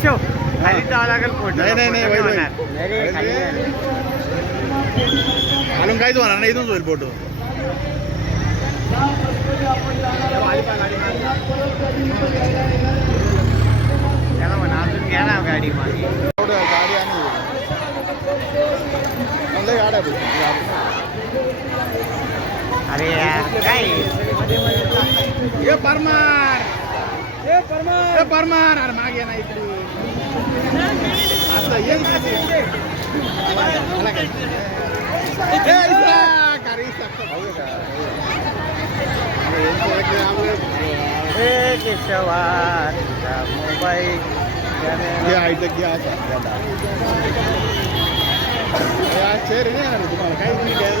नाही नाही नाही वाईट होणार. वाईट आणून काहीच होणार नाही इथूनच होईल फोटो त्याला म्हणा अजून घ्या ना गाडी मागे गाडी आणि लय गाड्या भेटतील. अरे यार काय ये परमार ये परमार. अरे मागे ना इकडे. असं मोबाईल तुम्हाला. काही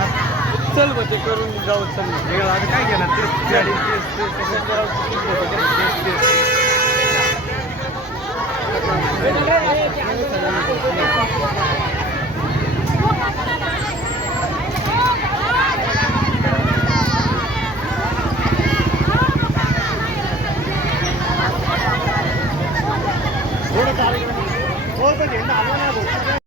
चल म्हणजे करून जाऊ चल निघालो आता काय केलं तेच गाडी तेच तेच तसंच करावं, तेच थोडं चालेल. हो, ना.